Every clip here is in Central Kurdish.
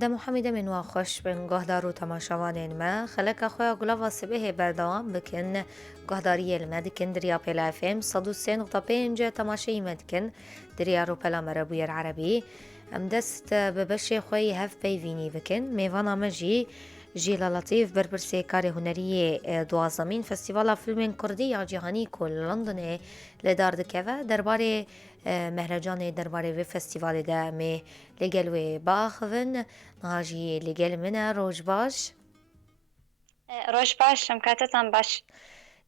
دەم و حەمیدەمێن وا خۆش بن گۆهدار و تەماشاوانێن me xeleka xwe ya gulava sibehê berdewam bikin guhdariyê li me dikin diriya Pêla FM 103.5 temaşeyî me dikin diriya Rûpela me re bûyer erebî em dest bi beşê xwe yê hev peyvînî bikin mêvana me jî Jîla Letîf berpirsê karê huneriyê duwazemîn Festîvala Filmên Kurdî ya Cîhanî ku li Londonê li dar dikeve derbarê mehrecanê derbarê vê festîvalê de em ê lêgel wê biaxivin niha jî lêgel min e roj baş Roj baş em katetan baş.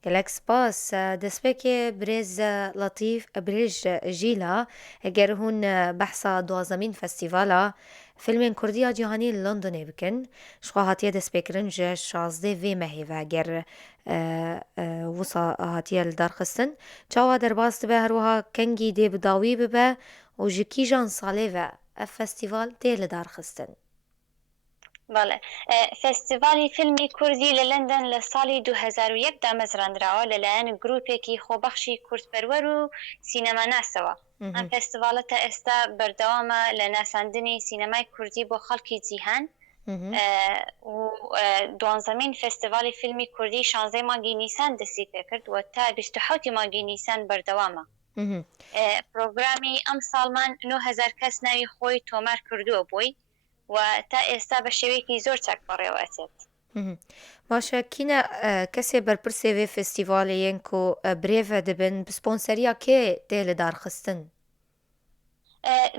gelek spas destpêkê birêz Letîf birêj Jîla eger hûn behsa duwazemîn festîvala Filmên Kurdî ya Cîhanî li Londonê bikin ji xwe hatiye destpêkirin ji 16 vê mehê ve eger wisa hatiye li darxistin çawa derbas dibe her wiha kengî dê bi dawî bibe û ji kîjan salê ve ev festîval dê li darxistin Bale. Festîvalê Filmê Kurdî li London li salê 2001 de mezrandrawa li layan grûpekî xwebexşî kurdperwer û sînemanasîwa. Em festîvala te êsta berdewam e li nasandinê sînemayê Kurdî bo xelkê cîhan û duanzemîn Festîvalê Filmê Kurdî 16 mangê Nîsan destî pê kir û ta 27 mangê Nîsan berdewam e. Programî em salman 9000 kes navê xwe tomar kirduwe bûye و تا ئێستا بە شێوەیەکی زۆر چاکبەڕێوە ئەچێت. باشە کینە کەسێ بەرپرسێ vê festîvaleyên ku birêve dibin bi sponseriya kê tê li darxistin?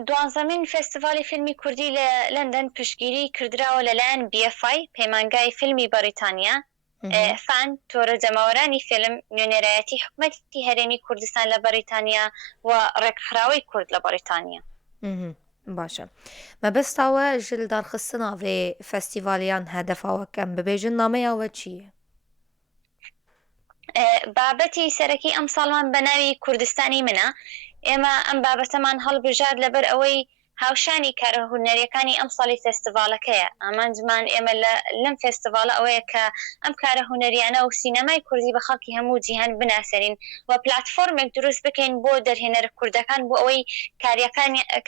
دوانزەمین فستیڤالی فیلمی کوردی لە لەندەن پشتگیری کردراوە لەلایەن BFI پەیمانگای فیلمی بەریتانیا فان تۆرە جەماوەرانی فیلم نوێنێرایەتی حکومەتی هەرێمی کوردستان لە بەریتانیا و ڕێکخراوەی کورد لە بەریتانیا. باشە مەبەستاوە ji li darxistina vê festîvaliyan hedefawek em bibêjin nameya we çi ye? بابەتی سەرەکی ئەم ساڵمان بە ناوی کوردستانی منە ئێمە ئەم بابەتەمان هەڵبژار لەبەر ئەوەی هاوشانی کارە هونەریەکانی ئەم ساڵی فستیڤالەکەیە ئامانجمان ئێمە لەم فستیڤالە ئەوەیە کە ئەم کارە هونەریانە و سینەمای کوردی بە خەڵکی هەموو جیهان بناسەرین و پلاتفۆرمێک دروست بکەین بۆ دەرهێنەرە کوردەکان بۆ ئەوەی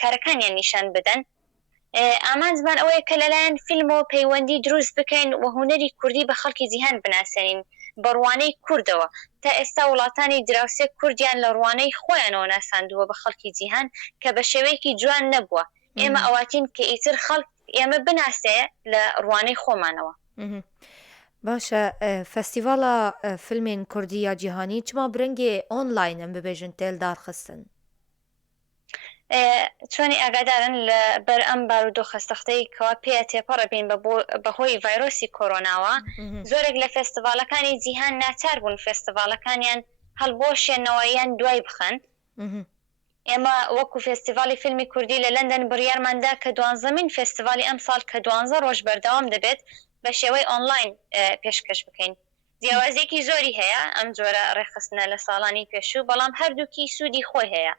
کارەکانیان نیشان بدەن ئامانجمان ئەوەیە کە لەلایەن فیلمەوە پەیوەندی دروست بکەین و هونەری کوردی بە خەڵکی جیهان بناسەرین بەڕوانەی کوردەوە تا ئێستا وڵاتانی دراوسێ کوردیان لە ڕوانەی خۆیانەوە ناساندووە بە خەڵکی جیهان کە بە شێوەیەکی جوان نەبووە ئێمە ئەواتین کە ئیتر خەڵک ئێمە بناسێ لە ڕوانەی خۆمانەوە. باشە فستیڤالا فیلمên Kurdî ya cîhanî çima birengê online em bibêjin tê li darxistin? چۆنی ئاگادارن لە بەر ئەم بارودۆخەستەختەی کەوا پێ تێپەڕەبین بەهۆی ڤایرۆسی کۆرۆناوە زۆرێک لە فستیڤالەکانی جیهان ناچار بوون فستیڤالەکانیان هەڵبۆشێنەوەیان دوای بخەن. ئێمە وەکو فستیڤالی فیلمی کوردی لە لەندەن بڕیارماندا کە دوانزەمین فستیڤالی ئەم ساڵ کە 12 ڕۆژ بەردەوام دەبێت بە شێوەی ئۆنلاین پێشکەش بکەین. جیاوازێکی زۆری هەیە ئەم جۆرە ڕێخستنە لە ساڵانی پێشوو بەڵام هەردووکی سوودی خۆی هەیە.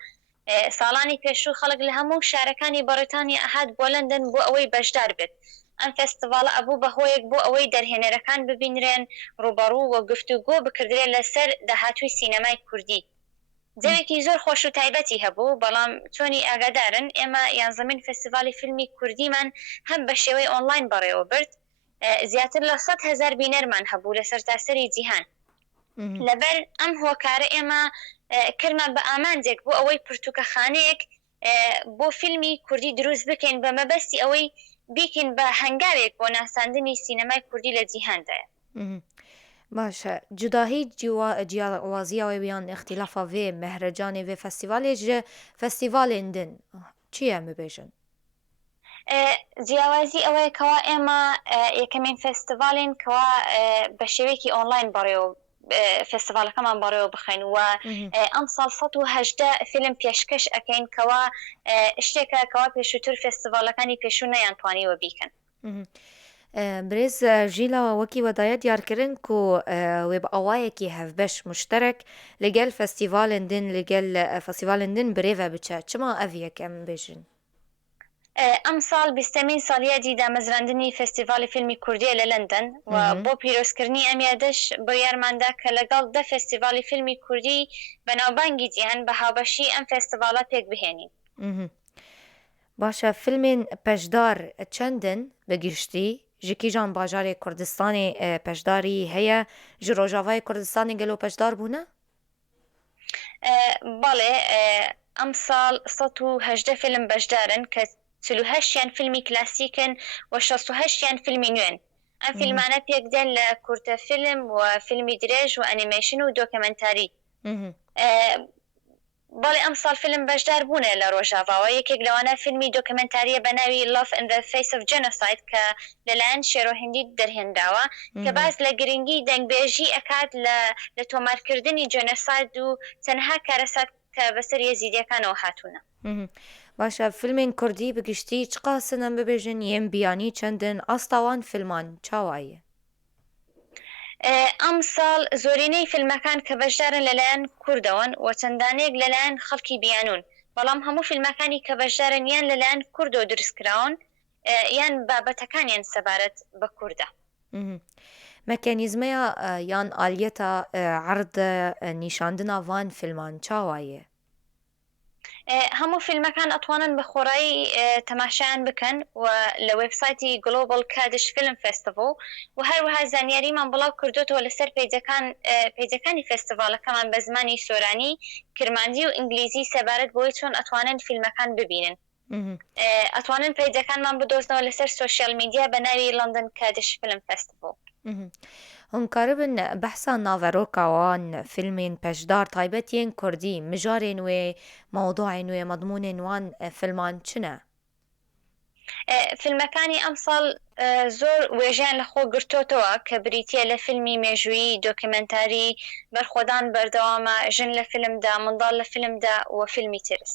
ساڵانی پێشوو خەڵک لە هەموو شارەکانی بەریتانیا ئەهات بۆ لەندەن بۆ ئەوەی بەشدار بێت ئەم فستیڤالە ئەبوو بەهۆیەک بۆ ئەوەی دەرهێنەرەکان ببینرێن ڕوبەڕوو و گفتوگۆ بکردرێن لەسەر داهاتووی سینەمای کوردی جەوێکی زۆر خۆش و تایبەتی هەبوو بەڵام چۆنی ئاگادارن ئێمە یانزەمین فستیڤالی فیلمی کوردیمان هەم بە شێوەی ئۆنلاین بەڕێوە برد زیاتر لە 100,000 بینەرمان هەبوو لە سەرتاسەری جیهان لەبەر ئەم هۆکارە ئێمە کردمان بە ئامانجێک بۆ ئەوەی پرتوکەخانەیەک بۆ فیلمی کوردی دروست بکەین بە مەبەستی ئەوەی بیکەین بە هەنگاوێک بۆ ناساندنی سینەمای کوردی لە جیهاندایە. باشە جوداهی جیاوازیاوێ بیان اختیلافا vê mehrecanê vê festîvalê ji festîvalên din çi em bibêjin؟ جیاوازی ئەوەیە کەوا ئێمە یەکەمین فستیڤالین کەوا بە شێوەیەکی ئۆنلاین بەڕێوە فستیڤالەکەمان بەڕێوە بخەین و ئەم ساڵ 118 فیلم پێشکەش ئەەکەین کەوا شتێکە کەوا پێشووتر فستیڤالەکانی پێشوو نەیانتوانیوە بیکەن. برێز ژیلاوە وەکی وەدایە دیارکردن و wê bi awayekî hevbeş muşterek li gel festîvalên din li gel festîvalên din birêve biçe çima ev yek em bêjin؟ ئەم ساڵ 20مین ساڵیادی دامەزراندنی فستیڤالی فیلمی کوردیە لە لەندەن و بۆ پیرۆزکردنی ئەم یادەش بڕیارماندا کە لەگەڵ دە فستیڤالی فیلمی کوردی بەناوبانگی جیهان بە هاوبەشی ئەم فستیڤالە پێک بهێنین. باشە فیلمên پەشدار çendin bi giştî ji kîjan bajarê Kurdistanê peşdarî heye ji Rojavayê Kurdistanê gelo peşdar bûne? بەڵێ ئەم ساڵ 118 فیلم بەشدارن کە 48یان فیلمی کلاسیکن و 68یان فیلمی نوێن ئەم فیلمانە پێکدەن لە کورتە فیلم و فیلمی درێژ و ئەنیمێشن و دۆکەمەنتاری بەڵێ ئەم ساڵ فیلم بەشدار بوونێ لە ڕۆژاواوە یەکێک لەوانە فیلمی دۆکەمەنتاریە بە ناوی Love in the Face of Genocide کە لەلایەن شێرۆهندی دەرهێنراوە کە باز لە گرنگی دەنگبێژی ئەکات لە تۆمارکردنی جۆنۆساید و تەنها کارەسات کە بەسەر یەزیدیەکانەوە هاتوونە. باشە فیلمên Kurdî bi giştî çi qasin em bibêjin yên biyanî çendin asta wan filman çawa ye? ئەم ساڵ زۆرینەی فیلمەکان کە بەشدارن لەلایەن کوردەوەن و چەندانەیەک لەلایەن خەڵکی بیانون بەڵام هەموو فیلمەکانی کە بەشدارن یان لەلایەن کوردۆ دروستکراون یان بابەتەکانیان سەبارەت بە کووردە. مەکەنیزمەیە یان ئالیەتە عەردە نیشاندنا van filman çawa ye? هەموو فیلمەکان ئەتوانن بە خۆڕایی تەماشایان بکەن و لە وێبسایتی گلۆبال کادش فیلم فستیڤال و هەروەها زانیاریمان بڵاو کردوتەوە لەسەر پیجەکانی فستیڤالەکەمان بە زمانی سۆرانی کرماندی و ئینگلیزی سەبارەت بۆی چۆن ئەتوانن فیلمەکان ببینن ئەتوانن پیجەکانمان بدۆزنەوە لەسەر سوۆشیال میدیا بە ناوی لندن کادش فیلم فستیڤال. هونکاربن بەحسا ناڤەرۆکاوان فیلمên پەشدار تایبەتیên کوردی mijarên wê مەوضوعên wê مەضمونên wan filman çi ne؟ فیلمەکانی ئەم ساڵ زۆر وێژیان لە خۆ گرتوتەوە کە بریتە لە فیلمی مێژوویی دۆکیمنتاری بەرخۆدان بەردەوامە ژن لە فیلمدا منداڵ لە فیلمدا و فیلمی ترس.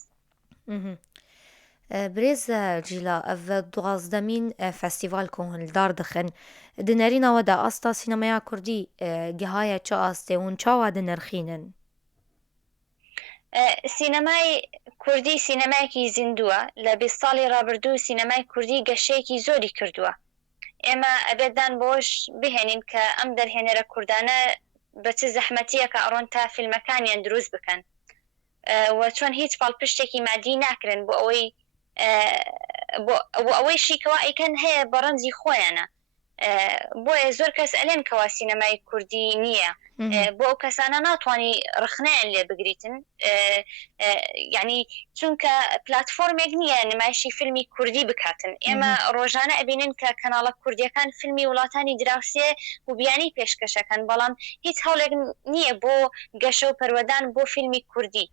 برێز جیلا ev duwazdemîn festîval ku hildar dixin di nerîna we de asta sînemaya Kurdî gihaye çi astê hûn çawa dinirxînin؟ سینەمای کوردی سینەمایەکی زیندووە لە 20 ساڵی ڕابردوو سینەمای کوردی گەشەیەکی زۆری کردووە ئێمە ئەبێدان بۆش بهێنین کە ئەم دەرهێنەرە کوردانە بە چ زەحمەتیە کە ئەڕۆن تا فیلمەکانیان دروست بکەن و چۆن هیچ پاڵپشتێکی مادی ناکرن بۆ ئەوەی شیکەوە ئەیکەن هەیە بە ڕەنجی خۆیانە بۆیە زۆر کەس ئەلێن کەوا سینەمای کوردی نییە بۆ ئەو کەسانە ناتوانانی ڕخنیان لێ بگریتن یعنی چونکە پلتفۆرمێک نییە نمایشی فیلمی کوردی بکاتن ئێمە ڕۆژانە ئەبینن کە کەناڵە کوردیەکان فیلمی وڵاتانی دراوسێ و بیانی پێشکەشەکەن بەڵام هیچ هەوڵێک نییە بۆ گەشە و پەروەدان بۆ فیلمی کوردی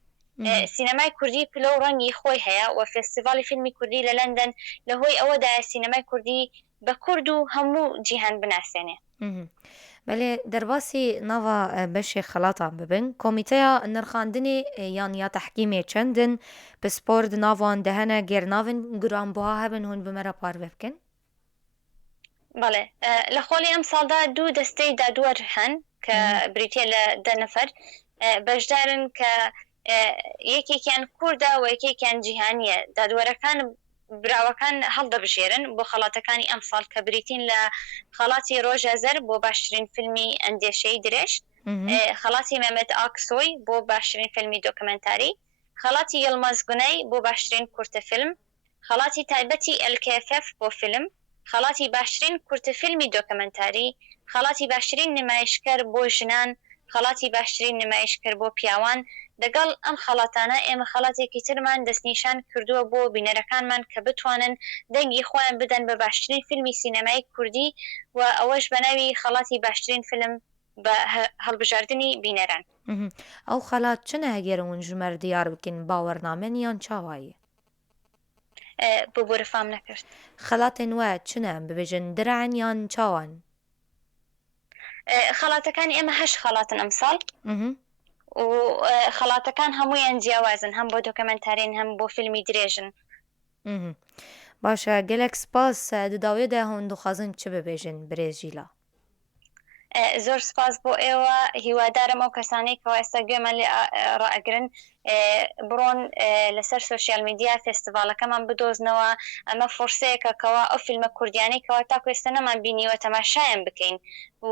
سینەمای کوردی پلە و ڕەنگی خۆی هەیە و فێستیڤالی فیلمی کوردی لە لەندەن لە هۆی ئەوەدا سینەمای کوردی بە کورد و هەموو جیهان بناسێنێ. بەڵێ دەرباسی ناڤە بەشێ خەڵاتان ببن کۆمیتەیە نرخاندنێ یان یا تەحکیمێ چەندن پسپۆرد ناوان دەهەنە گێرناون گرانبووها هەبن هون بمەرە پارێ بکەن؟ بەڵێ لە خۆڵی ئەم ساڵدا 2 دەستەی دادوەر هەن کە بریتە لە 10 نەفەر بەشدارن کە یەکێکیان کووردە و یەکێکیان جیهانیە دادوەرەکان براوەکان هەڵدەبژێرن بۆ خەڵاتەکانی ئەم ساڵ کە بریتین لە خەڵاتی ڕۆژەزەر بۆ باشترین فیلمی ئەندێشەی درێژ خەڵاتی مەمەد ئاکسۆی بۆ باشترین فیلمی دۆکمنتاری خەڵاتی یڵمەز گونەی بۆ باشترین کورتە فیلم خەڵاتی تایبەتی LKFF بۆ فیلم خەڵاتی باشترین کورتە فیلمی دۆکمنتاری خەڵاتی باشترین نمایشکەر بۆ ژنان خەڵاتی باشترین نمایشکەر بۆ پیاوان لەگەڵ ئەم خەڵاتانە ئێمە خەڵاتێکی ترمان دەستنیشان کردووە بۆ بینەرەکانمان کە بتوانن دەنگی خۆیان بدەن بە باشترین فیلمی سینەمای کوردی و ئەوەش بە ناوی خەڵاتی باشترین فیلم بە هەڵبژاردننی بینەران. ئەو خەلات چنە هەگەرەون ژمەر دیار بکەین باوەڕنامەن یان چاوایە؟ بۆ بۆرە فام نەکرد. خەڵاتێن وایە چنە ببێژن دران یان چاوان؟ خەڵاتەکانی ئێمە 8 خەڵاتن ئەم ساڵ و خەڵاتەکان هەمویان جیاوازن هەم بۆ دۆکەمەنتارین هەم بۆ فیلمی درێژن. باشە گەلێک سپاس دداوێدا هەون دخوازن چ ببێژن برێژیلا؟ زۆر سپاس بۆ ئێوە هیوادارم ئەو کەسانەی کە ئێستا گوێمان لێ ڕائەگرن بڕۆن لەسەر سوۆشیال میدیا فێستیڤالەکەمان بدۆزنەوە ئەمە فۆرسەیەکە کەوا ئەو فیلمە کوردیانەی کەوا تاکو ئێستا نەمان بینیوە تەماشایان بکەین و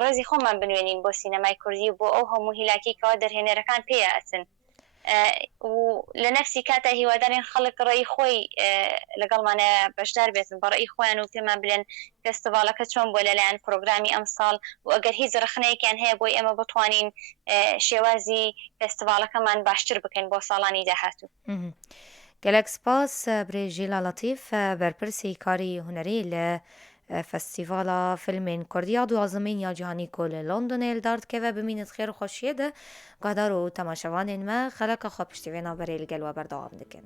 ڕێزی خۆمان بنوێنین بۆ سینەمای کوردی بۆ ئەو هەموو هیلاکی کەوا دەرهێنەرەکان پێیە ئەچن و لە نفسی کاتە هیوادارین خەڵک ڕێی خۆی لەگەڵمانە بەشدار بێتن بە ڕێی خۆیان و پێمان بڵێن فستیڤالەکە چۆن بۆ لەلایەن پرۆگرامی ئەم ساڵ و ئەگەر هیچ رەخنەیەکیان هەیە بۆی ئێمە بتوانین شێوازی فستیڤالەکەمان باشتر بکەین بۆ ساڵانی داهاتوو. گەلەک سپاس برێژیلا لەتیف بەرپرسی کاری هونەری لە فستیڤالا فیلمên Kurdiya duwazemên ya cîhanî ku li Londonê li dar dikeve bimînit xêr û xweşiyê de guhdar û temaşevanên me xeleka xwe piştîvêna berê li gel we berdewam dikin.